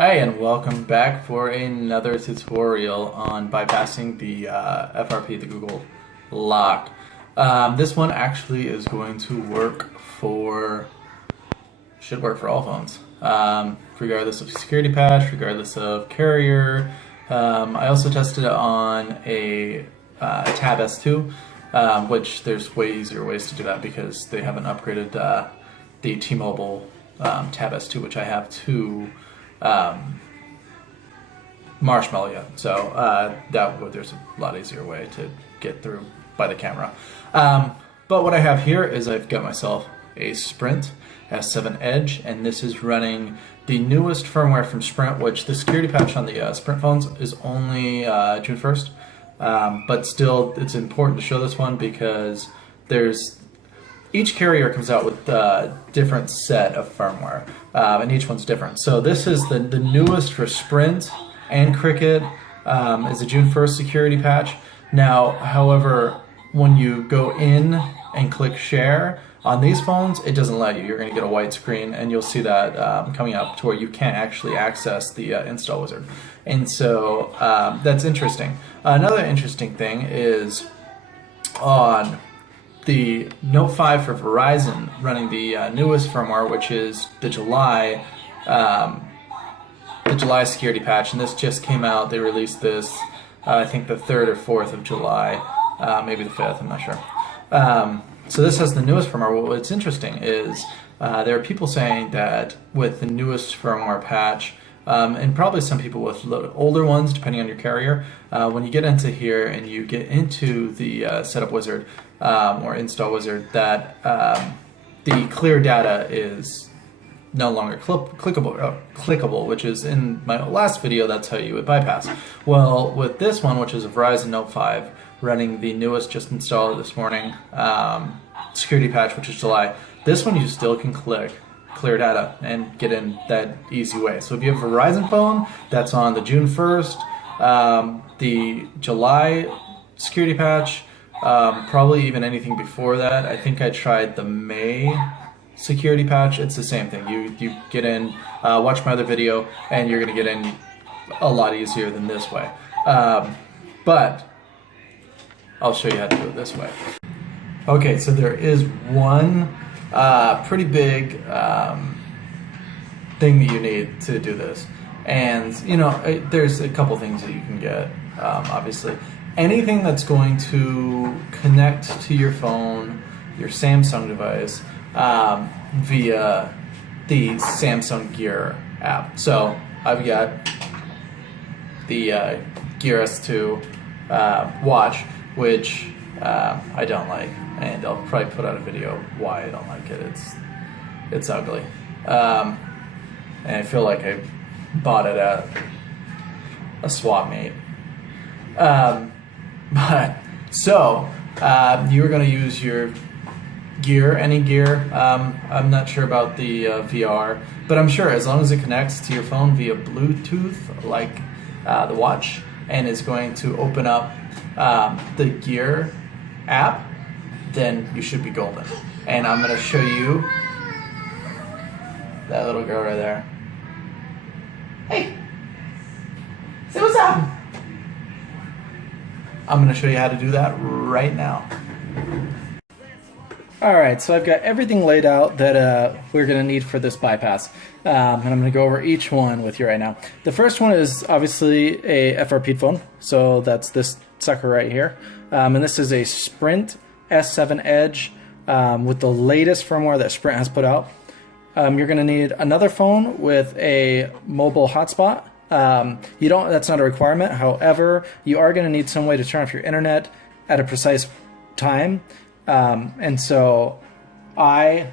Hi, and welcome back for another tutorial on bypassing the FRP, the Google lock. This one actually is going to should work for all phones, regardless of security patch, regardless of carrier. I also tested it on a Tab S2, which there's way easier ways to do that because they haven't upgraded the T-Mobile Tab S2, which I have to Marshmallow yet. So there's a lot easier way to get through by the camera. But what I have here is I've got myself a Sprint S7 Edge, and this is running the newest firmware from Sprint, which the security patch on the Sprint phones is only June 1st. But still, it's important to show this one because each carrier comes out with a different set of firmware, and each one's different. So this is the newest for Sprint and Cricket, is a June 1st security patch. Now, however, when you go in and click share on these phones, it doesn't let you. You're going to get a white screen, and you'll see that coming up to where you can't actually access the install wizard. And so that's interesting. Another interesting thing is on the Note 5 for Verizon running the newest firmware, which is the July security patch, and this just came out. They released this, I think the 3rd or 4th of July, maybe the 5th, I'm not sure. So this has the newest firmware. Well, what's interesting is there are people saying that with the newest firmware patch, and probably some people with older ones, depending on your carrier, when you get into here and you get into the setup wizard or install wizard, that the clear data is no longer clickable, which is in my last video. That's how you would bypass. Well, with this one, which is a Verizon Note 5 running the newest, just installed this morning, security patch, which is July, this one you still can click clear data and get in that easy way. So if you have a Verizon phone that's on the June 1st, the July security patch, probably even anything before that. I think I tried the May security patch. It's the same thing. You get in, watch my other video, and you're going to get in a lot easier than this way. But I'll show you how to do it this way. Okay, so there is one pretty big thing that you need to do this, and there's a couple things that you can get. Obviously, anything that's going to connect to your phone, your Samsung device, via the Samsung Gear app. So I've got the Gear S2 watch, which I don't like, and I'll probably put out a video why I don't like it. It's ugly, and I feel like I bought it at a swap meet. But so you're going to use your gear, any gear. I'm not sure about the VR, but I'm sure as long as it connects to your phone via Bluetooth, like the watch, and is going to open up the Gear app, then you should be golden. And I'm going to show you that little girl right there. Hey, say what's up. I'm going to show you how to do that right now. Alright, so I've got everything laid out that we're going to need for this bypass, and I'm going to go over each one with you right now. The first one is obviously a FRP phone, so that's this sucker right here, and this is a Sprint S7 Edge with the latest firmware that Sprint has put out. You're going to need another phone with a mobile hotspot. That's not a requirement. However, you are going to need some way to turn off your internet at a precise time. And so I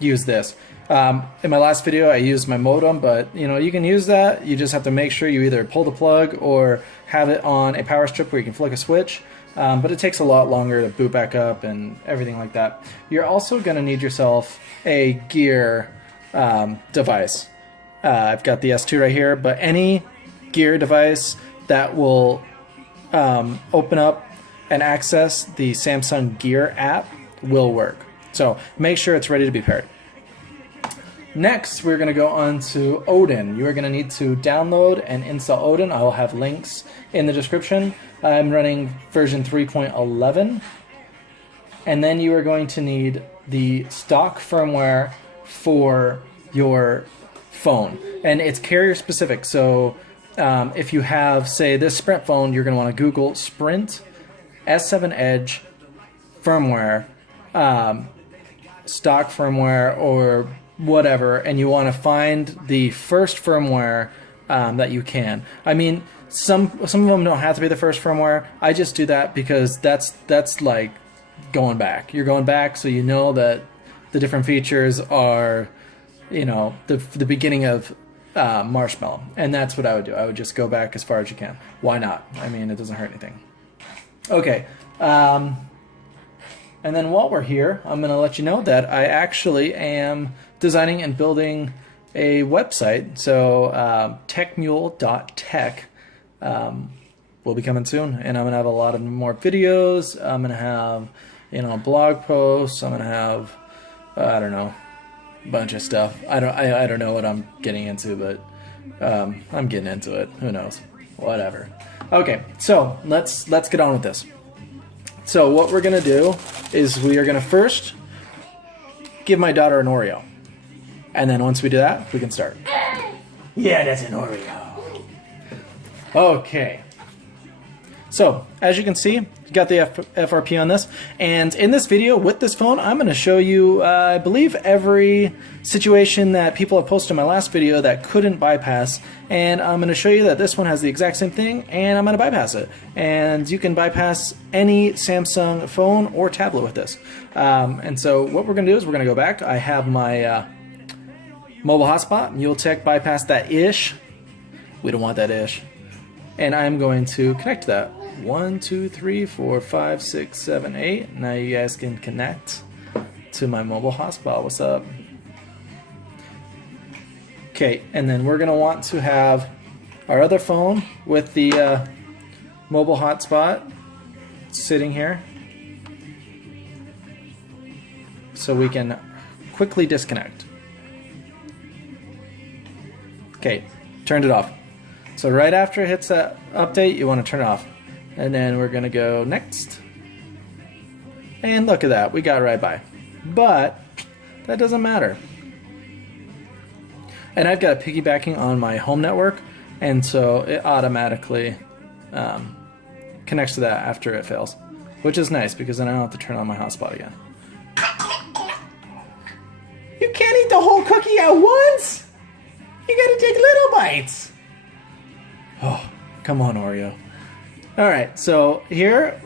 use this. In my last video I used my modem, but you can use that. You just have to make sure you either pull the plug or have it on a power strip where you can flick a switch. But it takes a lot longer to boot back up and everything like that. You're also going to need yourself a Gear device. I've got the S2 right here, but any Gear device that will open up and access the Samsung Gear app will work. So make sure it's ready to be paired. Next, we're going to go on to Odin. You are going to need to download and install Odin. I will have links in the description. I'm running version 3.11. And then you are going to need the stock firmware for your phone. And it's carrier specific. So if you have, say, this Sprint phone, you're going to want to Google Sprint S7 Edge firmware, stock firmware, or whatever, and you want to find the first firmware that you can. I mean, some of them don't have to be the first firmware. I just do that because that's like going back. You're going back, so you know that the different features are, you know, the beginning of Marshmallow, and that's what I would do. I would just go back as far as you can. Why not? I mean, it doesn't hurt anything. Okay. And then while we're here, I'm going to let you know that I actually am designing and building a website. So techmule.tech will be coming soon, and I'm going to have a lot of more videos. I'm going to have, you know, blog posts. I'm going to have, I don't know, a bunch of stuff. I don't know what I'm getting into, but I'm getting into it. Who knows? Whatever. Okay, so let's get on with this. So what we're going to do is we are going to first give my daughter an Oreo. And then once we do that, we can start. Yeah, that's an Oreo. Okay. So, as you can see, you got the FRP on this. And in this video with this phone, I'm going to show you, I believe, every situation that people have posted in my last video that couldn't bypass. And I'm going to show you that this one has the exact same thing, and I'm going to bypass it. And you can bypass any Samsung phone or tablet with this. And so what we're going to do is we're going to go back. I have my mobile hotspot. You'll check bypass that ish. We don't want that ish. And I'm going to connect to that. 1, 2, 3, 4, 5, 6, 7, 8. Now you guys can connect to my mobile hotspot. What's up? Okay, and then we're going to want to have our other phone with the mobile hotspot sitting here so we can quickly disconnect. Okay, turned it off. So right after it hits that update, you want to turn it off. And then we're going to go next. And look at that, we got right by. But that doesn't matter. And I've got a piggybacking on my home network, and so it automatically connects to that after it fails, which is nice because then I don't have to turn on my hotspot again. You can't eat the whole cookie at once! You gotta take little bites! Oh, come on, Oreo. Alright, so here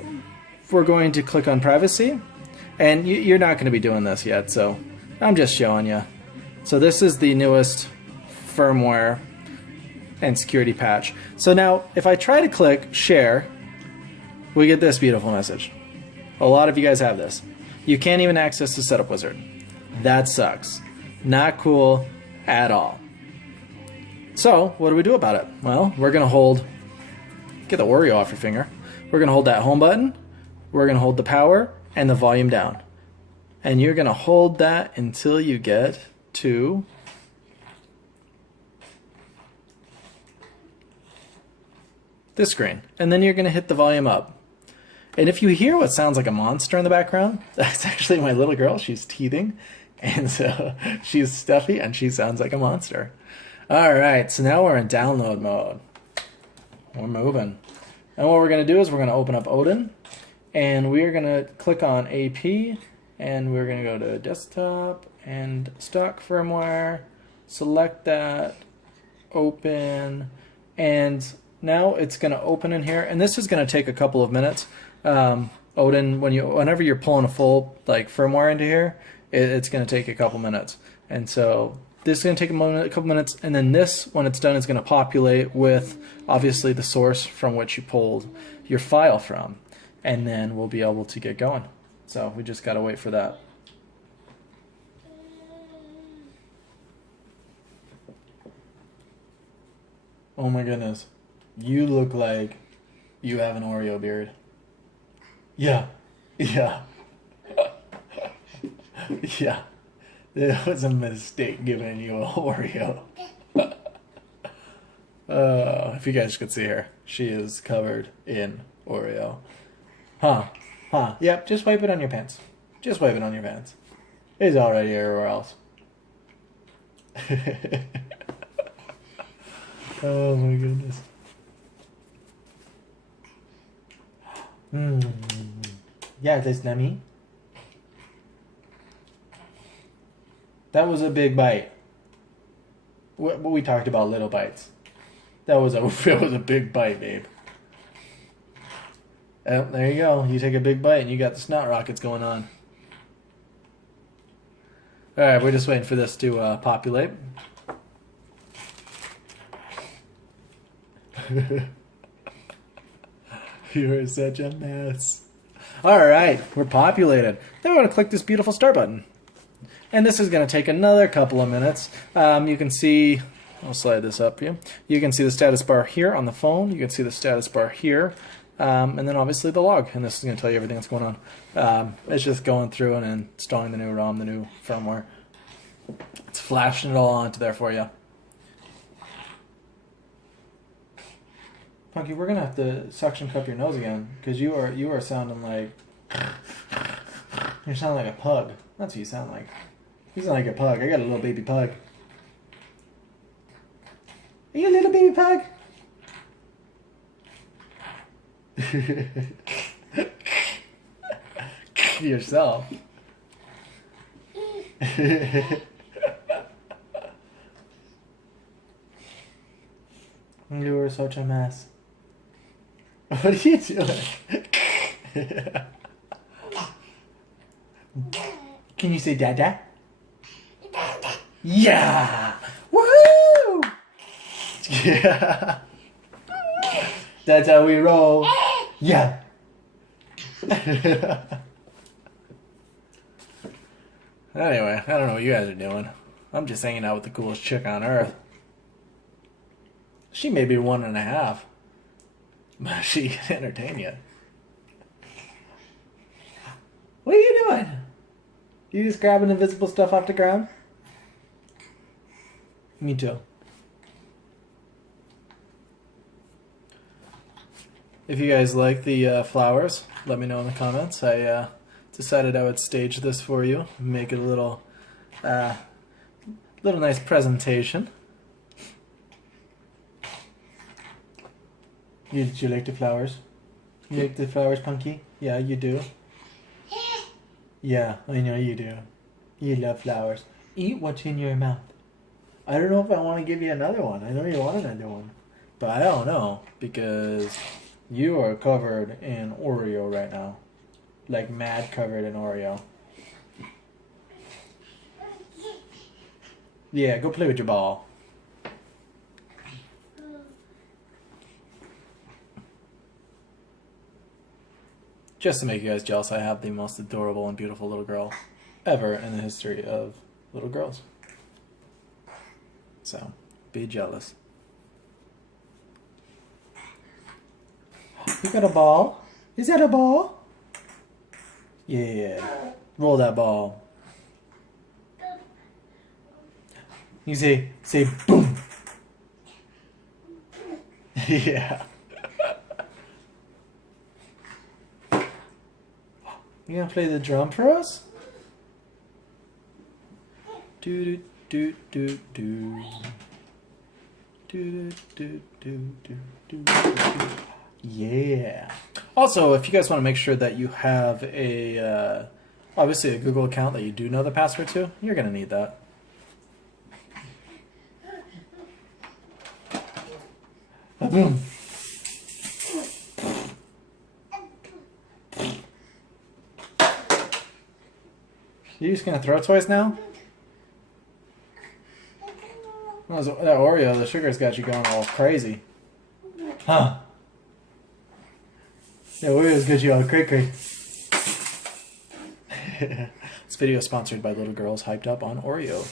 we're going to click on privacy, and you're not going to be doing this yet, so I'm just showing you. So this is the newest firmware and security patch. So now if I try to click share, we get this beautiful message. A lot of you guys have this. You can't even access the setup wizard. That sucks. Not cool at all. So what do we do about it? Well, we're going to get the Oreo off your finger. We're going to hold that home button. We're going to hold the power and the volume down. And you're going to hold that until you get to this screen. And then you're going to hit the volume up. And if you hear what sounds like a monster in the background, that's actually my little girl. She's teething. And so she's stuffy and she sounds like a monster. Alright, so now we're in download mode. We're moving. And what we're going to do is we're going to open up Odin. And we're going to click on AP. And we're going to go to desktop and stock firmware. Select that. Open. And now it's going to open in here. And this is going to take a couple of minutes. Odin, whenever you're pulling a full firmware into here, it's going to take a couple minutes. And so this is going to take a couple minutes, and then this, when it's done, is going to populate with obviously the source from which you pulled your file from, and then we'll be able to get going. So we just got to wait for that. Oh my goodness, you look like you have an Oreo beard. Yeah, yeah, yeah. It was a mistake giving you a Oreo. If you guys could see her, she is covered in Oreo. Huh. Yep, just wipe it on your pants. Just wipe it on your pants. It's already everywhere else. Oh my goodness. Yeah, that's nummy. That was a big bite. We talked about little bites. That was a big bite, babe. Oh, there you go. You take a big bite and you got the snot rockets going on. Alright, we're just waiting for this to populate. You are such a mess. Alright, we're populated. Then we're going to click this beautiful start button. And this is going to take another couple of minutes. You can see, I'll slide this up here. You can see the status bar here on the phone. You can see the status bar here. And then obviously the log. And this is going to tell you everything that's going on. It's just going through and installing the new ROM, the new firmware. It's flashing it all onto there for you. Punky, we're going to have to suction cup your nose again. Because you are sounding like... You sound like a pug. That's what you sound like. You sound like a pug. I got a little baby pug. Are you a little baby pug? Yourself. You were such a mess. What are you doing? Can you say dada? Yeah! Woo! Yeah! That's how we roll. Yeah! Anyway, I don't know what you guys are doing. I'm just hanging out with the coolest chick on earth. She may be 1.5, but she can entertain you. What are you doing? You just grabbing invisible stuff off the ground? Me too. If you guys like the flowers, let me know in the comments. I decided I would stage this for you, make it a little nice presentation. Did you like the flowers? You like the flowers, Punky? Yeah, you do. Yeah, I know you do. You love flowers. Eat what's in your mouth. I don't know if I want to give you another one. I know you want another one. But I don't know, because you are covered in Oreo right now. Like mad covered in Oreo. Yeah, go play with your ball. Just to make you guys jealous, I have the most adorable and beautiful little girl ever in the history of little girls. So, be jealous. You got a ball? Is that a ball? Yeah. Roll that ball. You say boom. Yeah. You gonna play the drum for us? Do do do do do do do do do. Yeah. Also, if you guys want to make sure that you have a obviously a Google account that you do know the password to, you're gonna need that. Boom. You just gonna throw toys now? That Oreo, the sugar's got you going all crazy. Huh? The Oreo's got you all cray-cray. This video is sponsored by little girls hyped up on Oreo.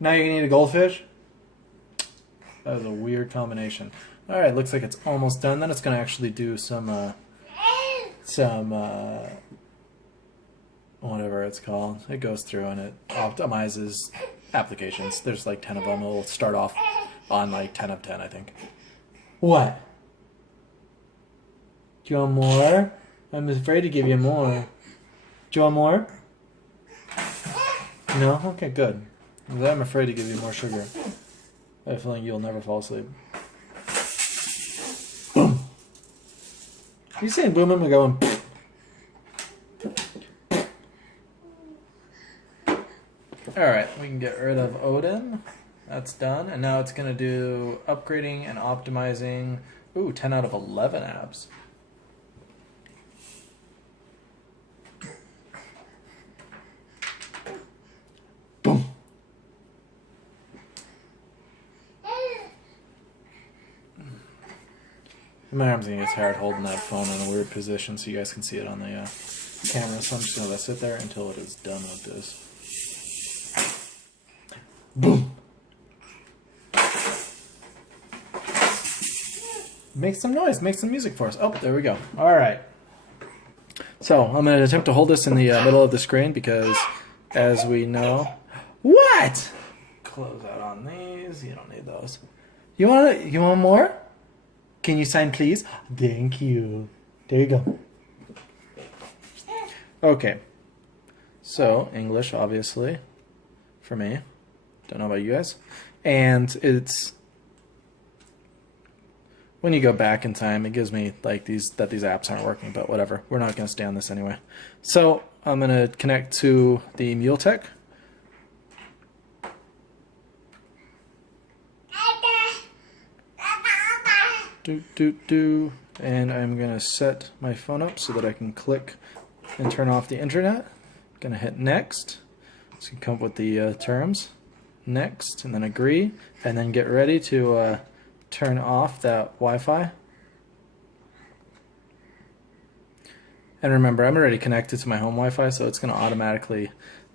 Now you're gonna eat a goldfish? That was a weird combination. Alright, looks like it's almost done. Then it's gonna actually do some some whatever it's called. It goes through and it optimizes applications. There's like 10 of them. It'll start off on like 10 of 10, I think. What? Do you want more? I'm afraid to give you more. Do you want more? No? Okay, good. I'm afraid to give you more sugar. I have a feeling you'll never fall asleep. Boom! Are you saying boom and we're going Alright, we can get rid of Odin. That's done. And now it's going to do upgrading and optimizing. Ooh, 10 out of 11 apps. Boom. My arm's going to get tired holding that phone in a weird position so you guys can see it on the camera. So I'm just going to sit there until it is done with this. Boom. Make some noise, make some music for us. Oh, there we go. All right. So I'm going to attempt to hold this in the middle of the screen because, as we know, what? Close out on these. You don't need those. You want more? Can you sign, please? Thank you. There you go. Okay. So English, obviously, for me. Don't know about you guys. And it's when you go back in time, it gives me like these apps aren't working, but whatever. We're not going to stay on this anyway. So I'm going to connect to the MuleTech. And I'm going to set my phone up so that I can click and turn off the internet. I'm going to hit next. So you can come up with the terms. Next, and then agree, and then get ready to turn off that Wi-Fi. And remember, I'm already connected to my home Wi-Fi, so it's going to automatically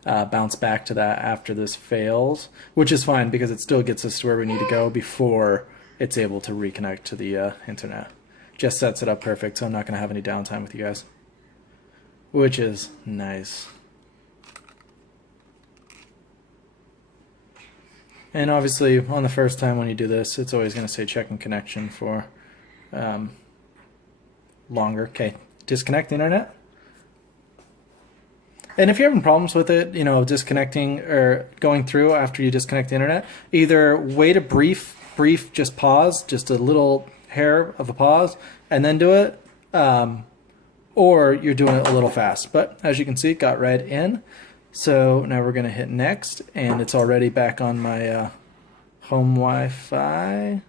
bounce back to that after this fails, which is fine because it still gets us to where we need to go before it's able to reconnect to the internet. Just sets it up perfect, so I'm not going to have any downtime with you guys, which is nice. And obviously, on the first time when you do this, it's always going to say checking connection for longer. Okay, disconnect the internet. And if you're having problems with it, you know, disconnecting or going through after you disconnect the internet, either wait a brief, just pause, just a little hair of a pause, and then do it, or you're doing it a little fast. But as you can see, it got red in. So now we're going to hit next, and it's already back on my home Wi-Fi.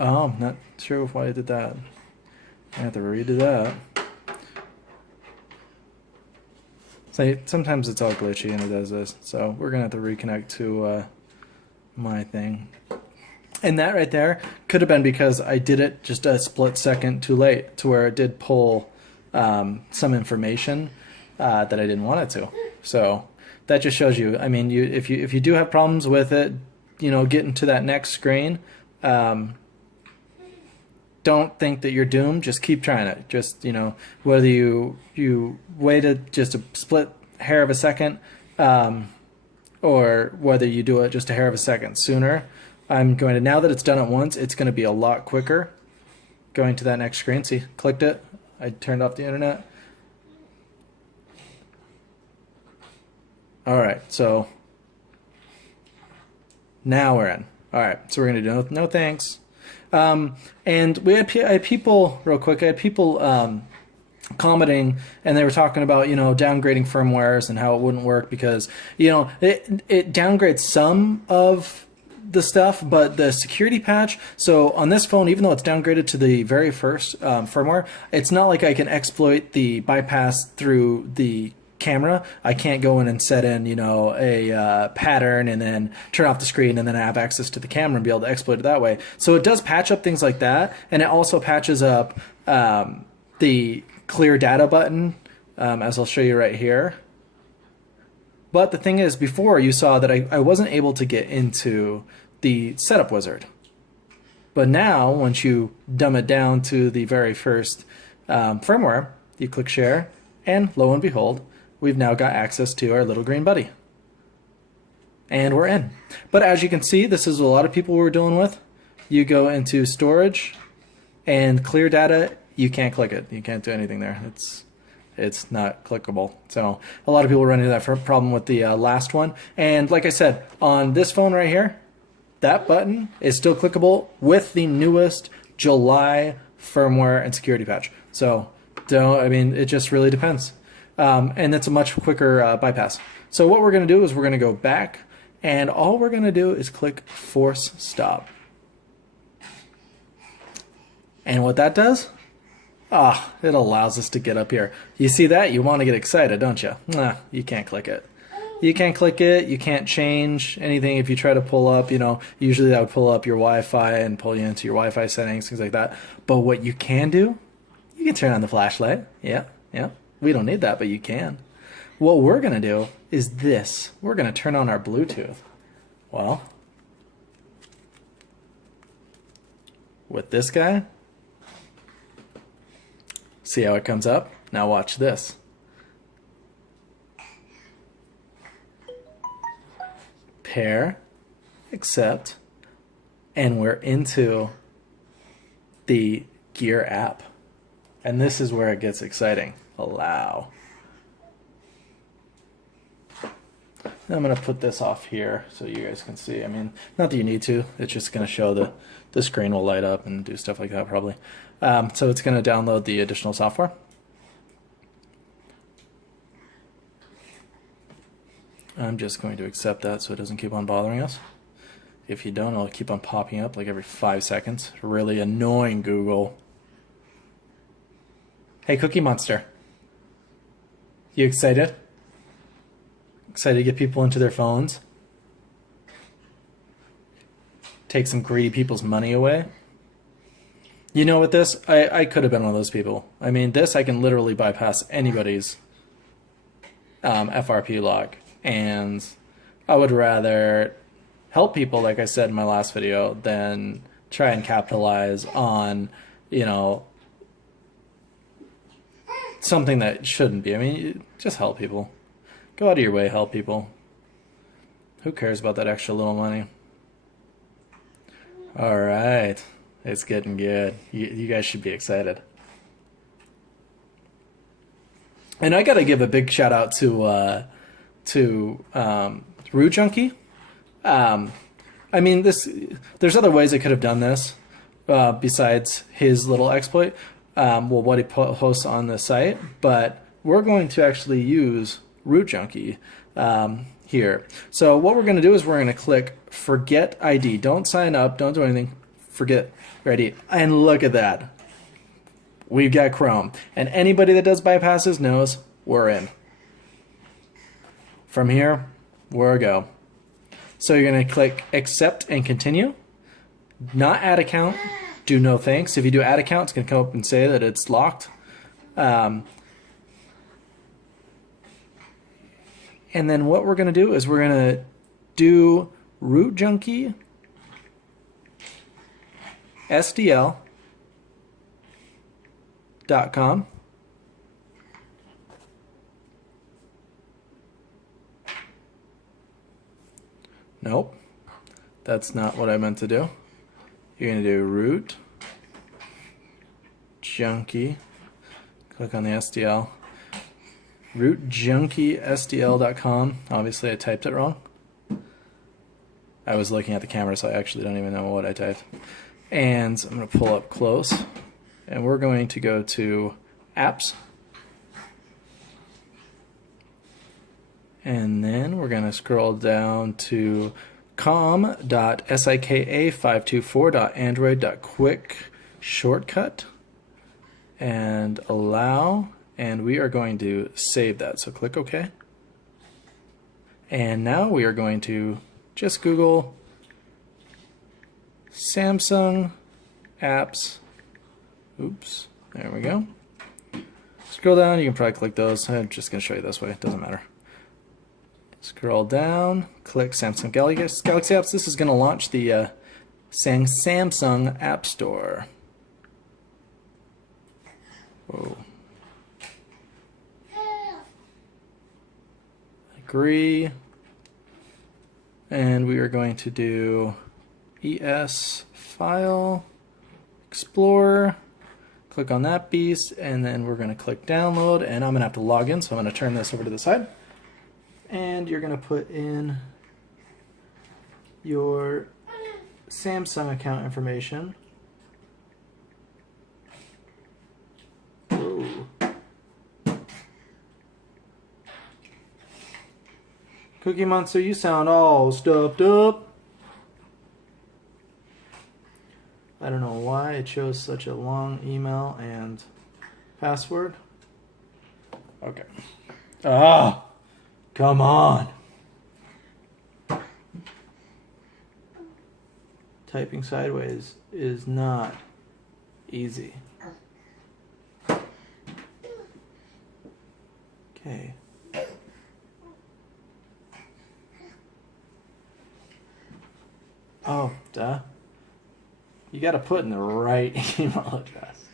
Oh, I'm not sure why I did that. I have to redo that. So sometimes it's all glitchy and it does this. So we're going to have to reconnect to my thing. And that right there could have been because I did it just a split second too late to where it did pull some information that I didn't want it to. So that just shows you, I mean, if you do have problems with it, you know, getting to that next screen, don't think that you're doomed. Just keep trying it. Just, you know, whether you waited just a split hair of a second, or whether you do it just a hair of a second sooner, I'm going to, now that it's done at once, it's going to be a lot quicker going to that next screen. See, clicked it. I turned off the internet. All right, so now we're in. All right, so we're going to do no thanks. And I had people, real quick, I had people commenting, and they were talking about, you know, downgrading firmwares and how it wouldn't work because, you know, it downgrades some of the stuff, but the security patch, so on this phone, even though it's downgraded to the very first firmware, it's not like I can exploit the bypass through the camera. I can't go in and set in, you know, a pattern and then turn off the screen and then have access to the camera and be able to exploit it that way. So it does patch up things like that, and it also patches up the clear data button, as I'll show you right here. But the thing is, before you saw that I wasn't able to get into the setup wizard. But now, once you dumb it down to the very first firmware, you click share, and lo and behold, we've now got access to our little green buddy. And we're in. But as you can see, this is a lot of people we're dealing with. You go into storage and clear data, you can't click it. You can't do anything there. It's not clickable. So a lot of people run into that problem with the last one. And like I said, on this phone right here, that button is still clickable with the newest July firmware and security patch. So it just really depends. And it's a much quicker bypass. So what we're going to do is we're going to go back, and all we're going to do is click force stop. And what that does, it allows us to get up here. You see that? You want to get excited, don't you? Nah, you can't click it. You can't click it. You can't change anything. If you try to pull up, usually that would pull up your Wi-Fi and pull you into your Wi-Fi settings, things like that. But what you can do, you can turn on the flashlight. Yeah. We don't need that, but you can. What we're going to do is this. We're going to turn on our Bluetooth. Well, with this guy, see how it comes up? Now watch this. Pair, accept, and we're into the Gear app. And this is where it gets exciting. Allow. I'm going to put this off here so you guys can see. I mean, not that you need to. It's just going to show the screen will light up and do stuff like that probably. So it's going to download the additional software. I'm just going to accept that so it doesn't keep on bothering us. If you don't, it'll keep on popping up like every 5 seconds. Really annoying, Google. Hey, Cookie Monster. You excited? Excited to get people into their phones? Take some greedy people's money away? You know, with this, I could have been one of those people. I mean, this, I can literally bypass anybody's FRP log. And I would rather help people, like I said in my last video, than try and capitalize on, something that shouldn't be. I mean, just help people. Go out of your way, help people. Who cares about that extra little money? All right, it's getting good. You guys should be excited. And I got to give a big shout out to Root Junkie. I mean, there's other ways I could have done this besides his little exploit. What he posts on the site, but we're going to actually use Root Junkie here. So what we're going to do is we're going to click Forget ID. Don't sign up. Don't do anything. Forget ID. And look at that. We've got Chrome. And anybody that does bypasses knows we're in. From here, we're a go. So you're going to click Accept and Continue. Not add account. Do no thanks. If you do add account, it's going to come up and say that it's locked. And then what we're going to do is we're going to do Root Junkie SDL.com. Nope, that's not what I meant to do. You're going to do Root Junkie. Click on the SDL. RootJunkieSDL.com. Obviously, I typed it wrong. I was looking at the camera, so I actually don't even know what I typed. And I'm going to pull up close. And we're going to go to Apps. And then we're going to scroll down to com.sika524.android.quick shortcut and allow, and we are going to save that. So click OK. And now we are going to just Google Samsung apps. Oops, there we go. Scroll down, you can probably click those. I'm just going to show you this way, it doesn't matter. Scroll down, click Samsung Galaxy Apps. This is going to launch the Samsung App Store. Whoa. Agree. And we are going to do ES file, Explorer, click on that beast, and then we're going to click download, and I'm going to have to log in, so I'm going to turn this over to the side. And you're going to put in your Samsung account information. Ooh. Cookie Monster, you sound all stuffed up. I don't know why it chose such a long email and password. Okay. Ah, come on. Typing sideways is not easy. Okay. Oh, duh. You got to put in the right email address.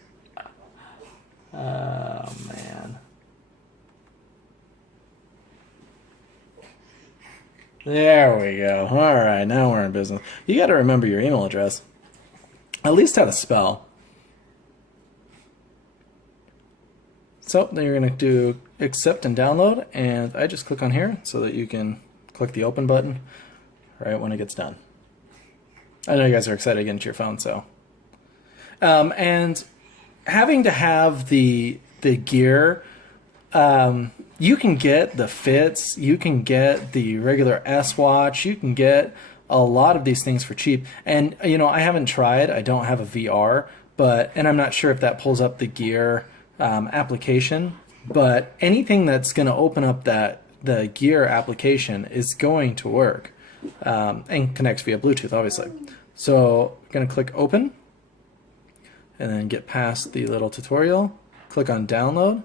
Oh, man. There we go. All right, now we're in business. You got to remember your email address. At least how to spell. So then you're going to do accept and download, and I just click on here so that you can click the open button right when it gets done. I know you guys are excited to get into your phone, so. And having to have the gear, you can get the Fits, you can get the regular S Watch, you can get a lot of these things for cheap. And, you know, I haven't tried, I don't have a VR, and I'm not sure if that pulls up the gear application, but anything that's going to open up the gear application is going to work. And connects via Bluetooth, obviously. So I'm going to click open and then get past the little tutorial, click on download,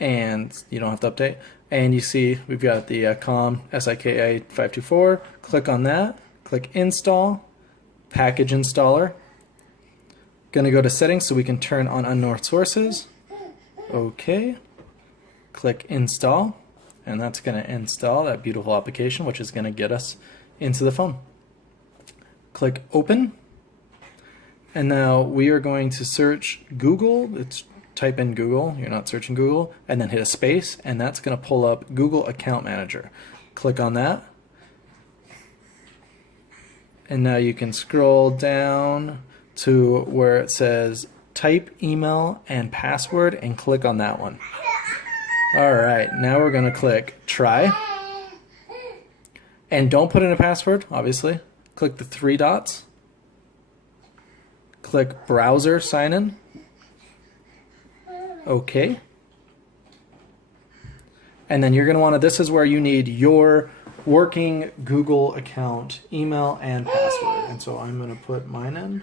and you don't have to update. And you see we've got the COM SIKA 524. Click on that, click install, package installer. Going to go to settings so we can turn on unknown sources. Okay, click install, and that's going to install that beautiful application, which is going to get us into the phone. Click open, and now we are going to search Google. Type in Google, you're not searching Google, and then hit a space, and that's going to pull up Google Account Manager. Click on that, and now you can scroll down to where it says type email and password, and click on that one. Alright, now we're going to click try. And don't put in a password, obviously. Click the three dots. Click browser sign in. Okay. And then you're going to want to, this is where you need your working Google account email and password. And so I'm going to put mine in.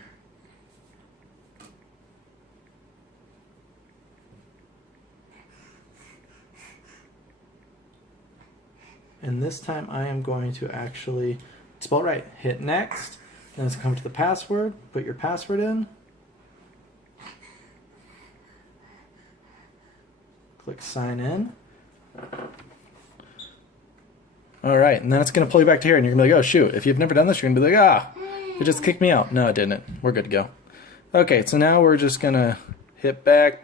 And this time I am going to actually spell it right. Hit next. Then it's come to the password. Put your password in. Click sign in. All right, and then it's going to pull you back to here, and you're going to be like, oh, shoot. If you've never done this, you're going to be like, ah, it just kicked me out. No, it didn't. We're good to go. Okay, so now we're just going to hit back,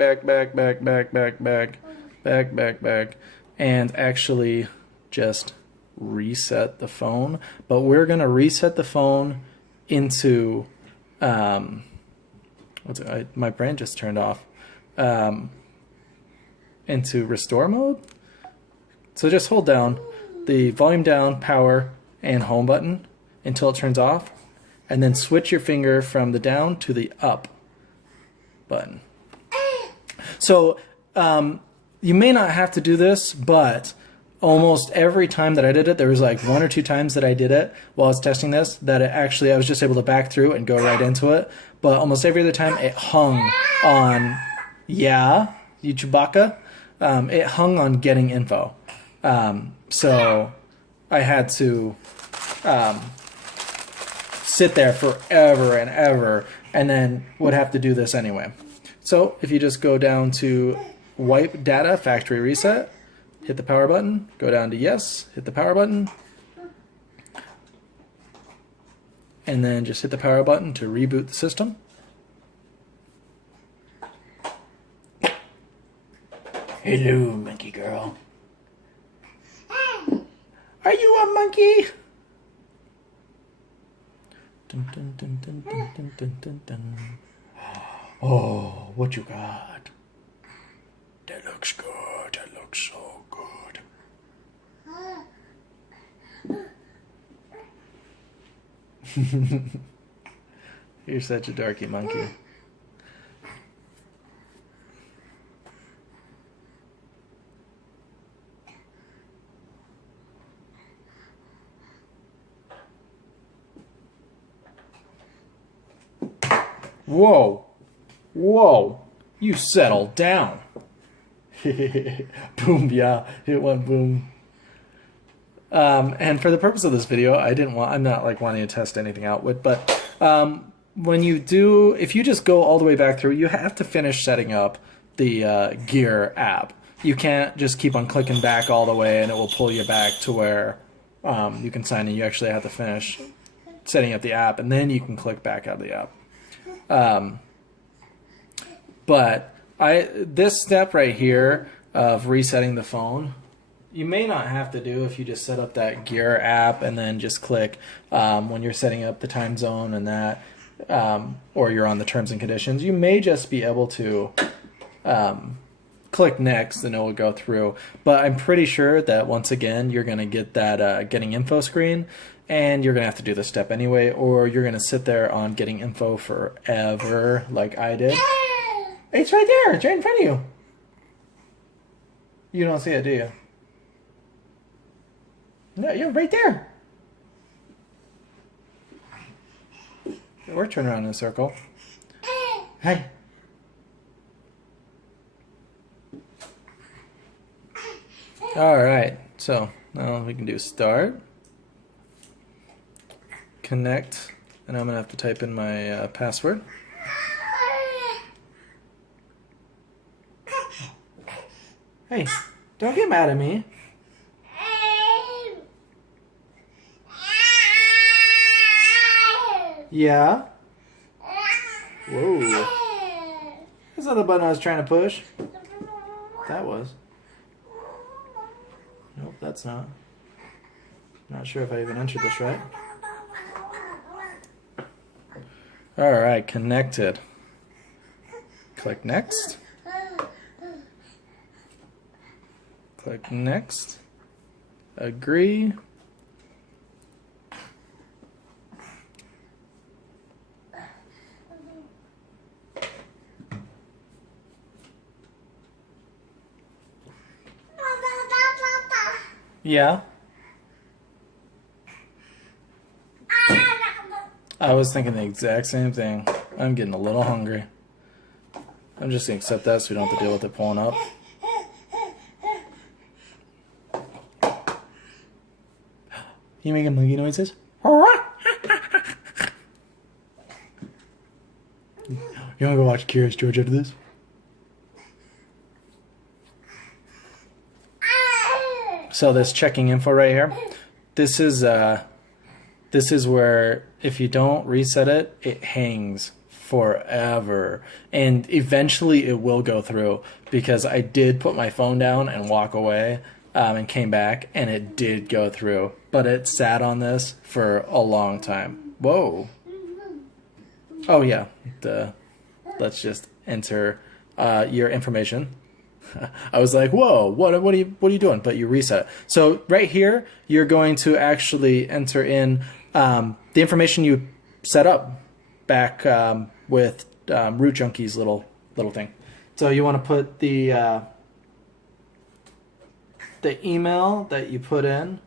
and actually just reset the phone. But we're going to reset the phone into, my brain just turned off, into restore mode. So just hold down the volume down, power, and home button until it turns off, and then switch your finger from the down to the up button. So you may not have to do this, but almost every time that I did it, there was like 1 or 2 times that I did it while I was testing this, that I was just able to back through and go right into it. But almost every other time it hung on, yeah, you Chewbacca, it hung on getting info. So I had to sit there forever and ever, and then would have to do this anyway. So if you just go down to wipe data factory reset, hit the power button, go down to yes, hit the power button, and then just hit the power button to reboot the system. Hello, monkey girl. Are you a monkey? Dun, dun, dun, dun, dun, dun, dun, dun, dun. Oh, what you got? That looks good. That looks so good. You're such a darky monkey. Whoa. Whoa. You settle down. Boom, yeah. It went boom. And for the purpose of this video, I'm not like wanting to test anything out with, but when you do, if you just go all the way back through, you have to finish setting up the Gear app. You can't just keep on clicking back all the way and it will pull you back to where you can sign in. You actually have to finish setting up the app and then you can click back out of the app. But this step right here of resetting the phone, you may not have to do if you just set up that Gear app and then just click when you're setting up the time zone and that, or you're on the terms and conditions. You may just be able to click next and it will go through. But I'm pretty sure that once again, you're going to get that getting info screen and you're going to have to do this step anyway, or you're going to sit there on getting info forever like I did. It's right there. It's right in front of you. You don't see it, do you? No, you're right there. We're turning around in a circle. Hey. All right. So now we can do start, connect, and I'm gonna have to type in my password. Hey, don't get mad at me. Yeah? Whoa. That's not the button I was trying to push. That was. Nope, that's not. Not sure if I even entered this right. Alright, connected. Click next. Click next. Agree. Yeah. I was thinking the exact same thing. I'm getting a little hungry. I'm just gonna accept that so we don't have to deal with it pulling up. You making monkey noises? You wanna go watch Curious George after this? So this checking info right here, this is where if you don't reset it, it hangs forever, and eventually it will go through, because I did put my phone down and walk away and came back and it did go through, but it sat on this for a long time. Whoa. Oh yeah, let's just enter your information. I was like, whoa, what are you doing? But you reset it. So right here, you're going to actually enter in the information you set up back with Root Junkie's little thing. So you want to put the email that you put in.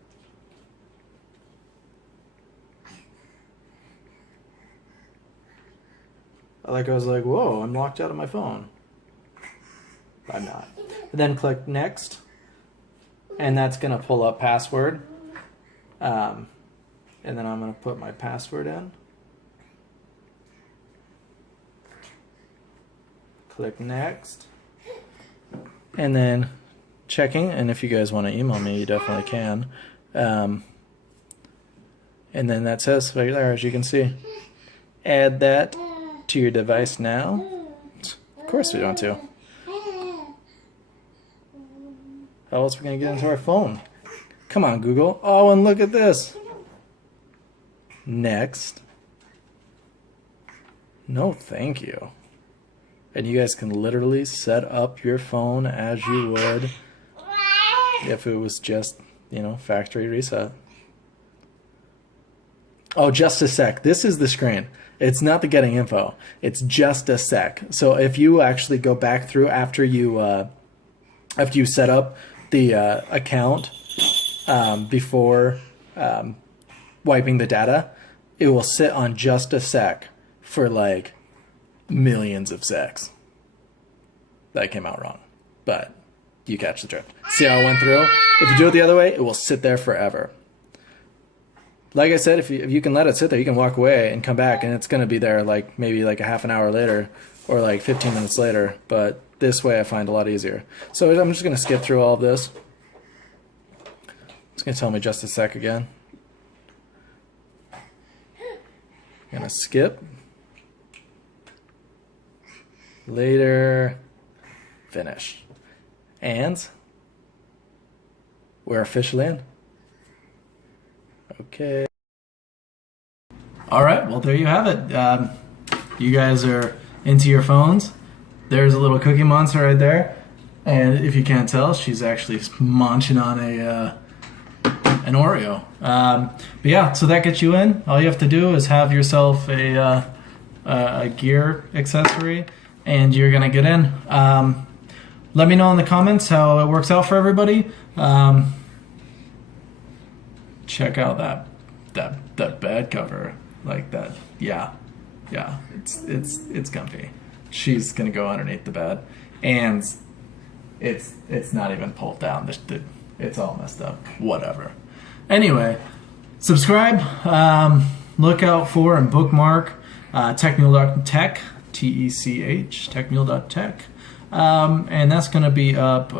Like I was like, whoa, I'm locked out of my phone. I'm not. And then click next, and that's going to pull up password. And then I'm going to put my password in. Click next. And then checking, and if you guys want to email me, you definitely can. And then that says right there, as you can see, add that to your device now. Of course we want to. How else are we going to get into our phone? Come on, Google. Oh, and look at this. Next. No, thank you. And you guys can literally set up your phone as you would if it was just, you know, factory reset. Oh, just a sec. This is the screen. It's not the getting info. It's just a sec. So if you actually go back through after you set up the account before wiping the data, it will sit on just a sec for like millions of secs. That came out wrong, but you catch the drift. See how it went through? If you do it the other way, it will sit there forever. Like I said, if you can let it sit there, you can walk away and come back, and it's going to be there like maybe like a half an hour later or like 15 minutes later. But this way I find a lot easier. So I'm just going to skip through all of this. It's going to tell me just a sec again. I'm going to skip. Later. Finish. And we're officially in. Okay. All right. Well, there you have it. You guys are into your phones. There's a little Cookie Monster right there, and if you can't tell, she's actually munching on an Oreo. But yeah, so that gets you in. All you have to do is have yourself a gear accessory, and you're gonna get in. Let me know in the comments how it works out for everybody. Check out that bed cover, like that. Yeah, it's comfy. She's gonna go underneath the bed, and it's not even pulled down. It's all messed up. Whatever. Anyway, subscribe. Look out for and bookmark techmule.tech, T-E-C-H, techmule.tech. And that's gonna be up.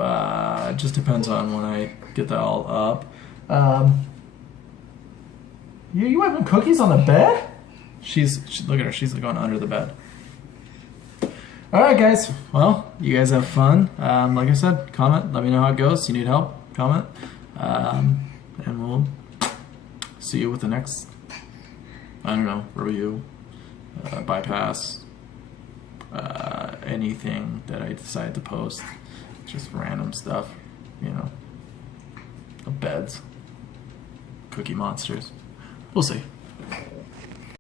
It just depends on when I get that all up. You having cookies on the bed? Look at her. She's going under the bed. All right, guys. Well, you guys have fun. Like I said, comment. Let me know how it goes. You need help? Comment. And we'll see you with the next, I don't know, review, bypass, anything that I decide to post. Just random stuff, you know. Beds. Cookie Monsters. We'll see.